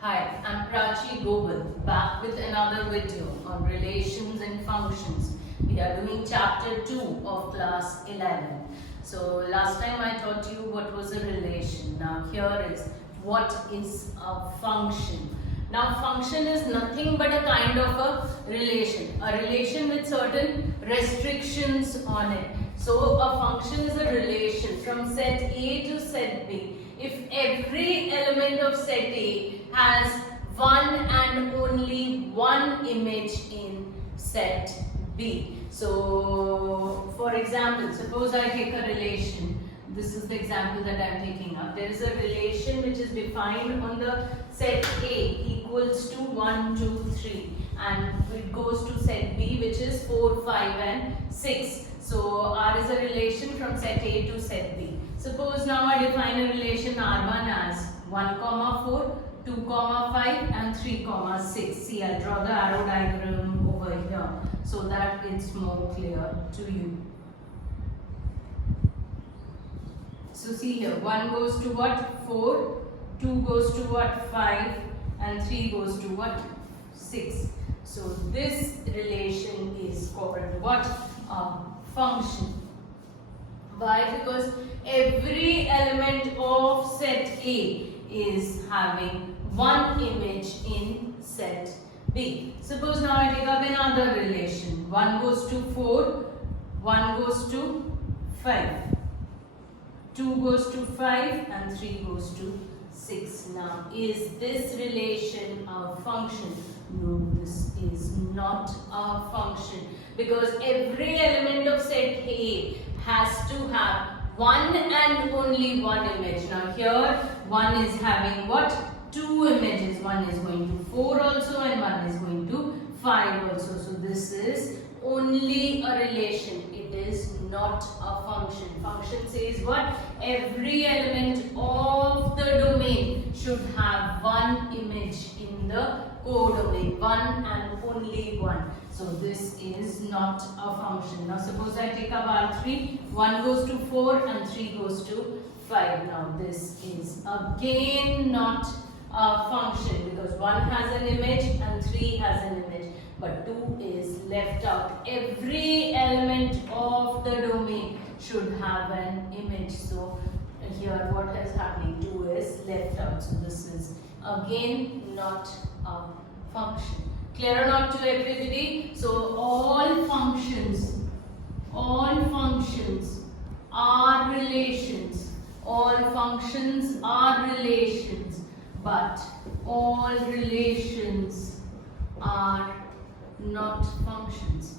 Hi, I'm Prachi Gobal, back with another video on relations and functions. We are doing chapter 2 of class 11. So last time I taught you what was a relation. Now here is what is a function. Now function is nothing but a kind of a relation with certain restrictions on it. So a function is a relation from set A to set B. If every element of set A has one and only one image in set B. So, for example, suppose I take a relation. This is the example that I am taking up. There is a relation which is defined on the set A equals to 1, 2, 3 and it goes to set B which is 4, 5 and 6. So, R is a relation from set A to set B. Suppose now I define a relation R1 as 1, 4, 2, 5 and 3, 6. See, I'll draw the arrow diagram over here so that it's more clear to you. So see here, 1 goes to what? 4, 2 goes to what? 5 and 3 goes to what? 6. So this relation is called what? A function. Why? Because every element of set A is having one image in set B. Suppose now I take up another relation. 1 goes to 4, 1 goes to 5, 2 goes to 5 and 3 goes to 6. Now is this relation a function? No, this is not a function because every element of set A has to have one and only one image. Now here one is having what? Two images. One is going to 4 also and one is going to 5 also. So this is only a relation. It is not a function. Function says what? Every element of the domain should have one image in the codomain. One and only one. So this is not a function. Now suppose I take up R3. 1 goes to 4 and 3 goes to 5. Now this is again not a function because 1 has an image and 3 has an image but 2 is left out. Every element of the domain should have an image. So here what is happening? 2 is left out. So this is again not a function. Clear or not to everybody? So all functions are relations. All functions are relations, but all relations are not functions.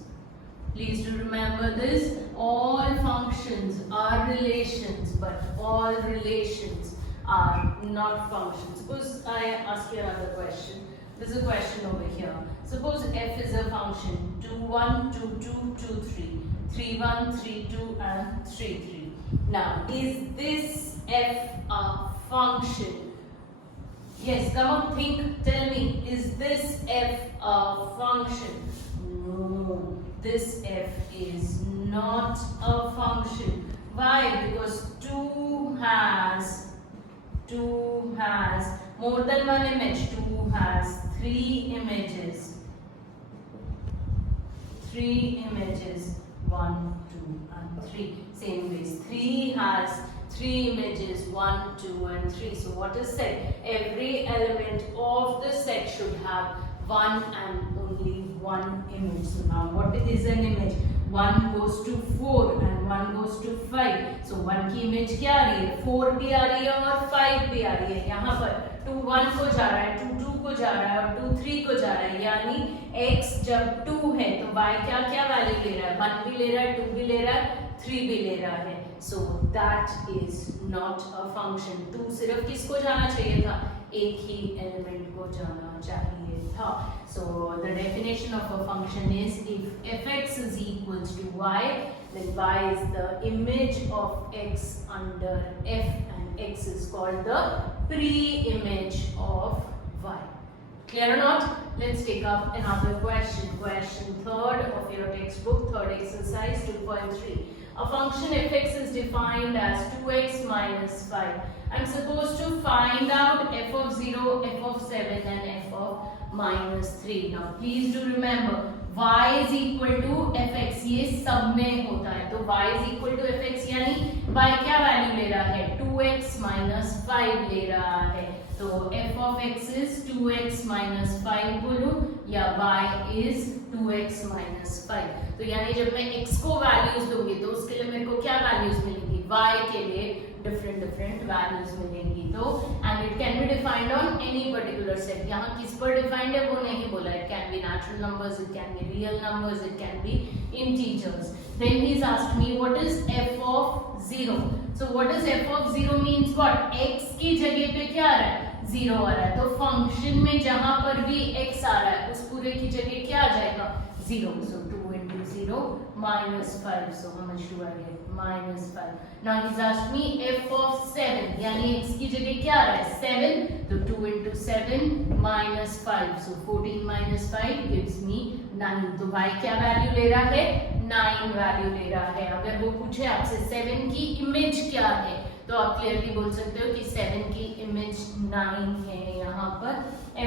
Please do remember this. All functions are relations, but all relations are not functions. Suppose I ask you another question. There's a question over here. Suppose f is a function 2, 1, 2, 2, 2, 3, 3, 1, 3, 2 and 3, 3. Now, is this f a function? Yes, come on, think, tell me, is this f a function? No, this f is not a function. Why? Because 2 has more than one image. 2 has 3 images. 3 images, 1, 2 and 3. Same ways. 3 has 3 images, 1, 2 and 3. So what is set? Every element of the set should have one and only one image. So now what is an image? 1 goes to 4 and 1 goes to 5. So 1 की image क्या आ रही है? 4 भी आ रही है और 5 भी आ रही है. यहाँ पर 2 1 को जा रहा है, 2 2 को जा रहा है और 2 3 को जा रहा है. यानी x जब 2 है तो y क्या क्या वैल्यू ले रहा है? 1 भी ले रहा है, 2 भी ले रहा है, 3 भी ले रहा है. So that is not a function. 2 सिर्फ किसको जाना चाहिए था? एक ही एलिमेंट को जाना चाहिए था. So the definition of a function is if fx is equals to y, then y is the image of x under f and x is called the pre-image of y. Clear or not? Let's take up another question. Question 3rd of your textbook, 3rd exercise 2.3. A function fx is defined as 2x minus 5. I'm supposed to find out f of 0, f of z 7 and f of minus 3. Now please do remember y is equal to fx, ये सब में होता है, तो y is equal to fx यानी y क्या value ले रहा है, 2x minus 5 ले रहा है, तो f of x is 2x minus 5 बोलूं या y is 2x minus 5. तो यानी जब मैं x को वैल्यूज दूंगी तो उसके लिए मेरे को क्या वैल्यूज मिलेंगी, y के लिए डिफरेंट वैल्यूज मिलेंगी. तो and it can be defined on any particular set. यहाँ किस पर डिफाइंड है वो नहीं बोला. It can be natural numbers, it can be real numbers, it can be integers. Then he is asked me what is f of 0. So what is f of 0 means what, x की जगह पे क्या आ रहा है, 0 आ रहा है. तो function में जहां पर भी x आ रहा है उस पूरे की जगह क्या आ जाएगा, 0. सो 2 into 0 minus 5. So how much do I get? Minus 5. Now he's asked me f of 7. यानी x की जगह क्या आ रहा है, 7. तो 2 into 7 minus 5. So 14 minus 5 gives me 9. तो y क्या वैल्यू ले रहा है, 9 वैल्यू ले रहा है. अगर वो पूछे आपसे 7 की इमेज क्या है तो आप क्लियरली बोल सकते हो कि 7 की इमेज 9 है. यहाँ पर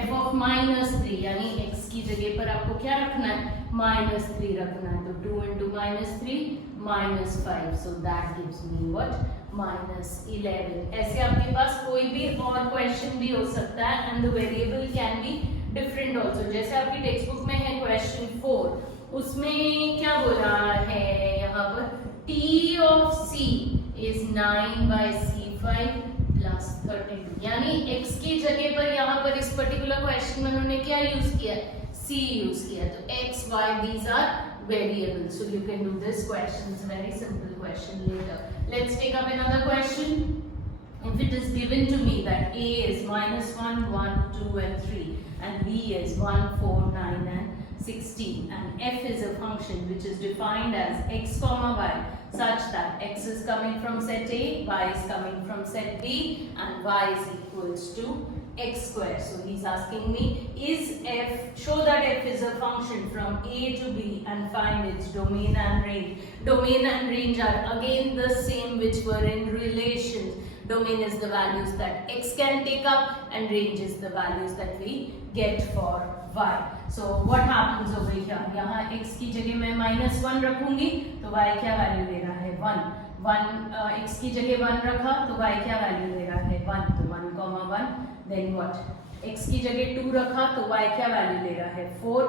f of minus 3 यानी x की जगह पर आपको क्या रखना है, minus 3 रखना है. तो 2 into minus 3 minus 5. So that gives me what, minus 11. ऐसे आपके पास कोई भी और क्वेश्चन भी हो सकता है and the variable can be different also. जैसे आपकी टेक्स्ट बुक में है क्वेश्चन 4, उसमें क्या बोला है यहाँ पर, t of c is 9 by c5 plus 32. यानी x की जगह पर यहाँ पर इस पर्टिकुलर क्वेश्चन में उन्होंने क्या यूज किया, c यूज किया. तो x, y these are variables. So you can do this question. It's a very simple question later. Let's take up another question. If it is given to me that a is minus 1, 1, 2 and 3 and b is 1, 4, 9 and 16 and f is a function which is defined as x comma y such that x is coming from set A, y is coming from set B and y is equals to x square. So he's asking me, is f, show that f is a function from A to B and find its domain and range. Domain and range are again the same which were in relations. Domain is the values that x can take up and range is the values that we get for y. So what happens over here, यहाँ x की जगह मैं -1 रखूंगी तो y क्या value ले रहा है, 1. x की जगह 1 रखा तो y क्या वैल्यू ले रहा है, 1. तो 1, 1. Then what, x की जगह 2 रखा तो y क्या वैल्यू ले रहा है, 4.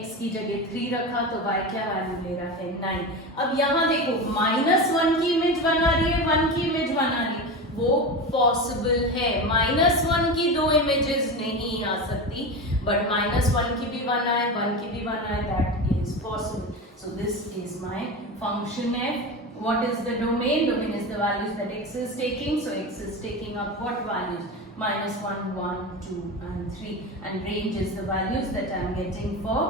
x की जगह 3 रखा तो y क्या वैल्यू ले रहा है, 9. अब यहाँ देखो -1 की इमेज 1 आ रही है, 1 की इमेज 1 आ रही है, वो पॉसिबल है. -1 की 2 इमेजेस नहीं आ सकती, बट -1 की भी 1 आए, 1 की भी 1 आए, that is possible. So this is my function f. What is the domain? Domain is the values that x is taking. So x is taking up what values? -1, 1, 2 and 3. And range is the values that I am getting for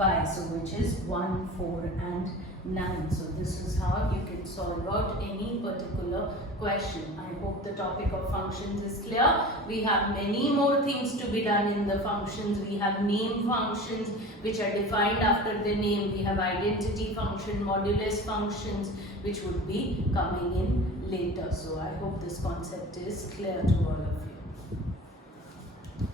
y. So which is 1, 4 and 9. So this is how you can solve out any particular question. I hope the topic of functions is clear. We have many more things to be done in the functions. We have name functions which are defined after the name. We have identity function, modulus functions which would be coming in later. So I hope this concept is clear to all of you.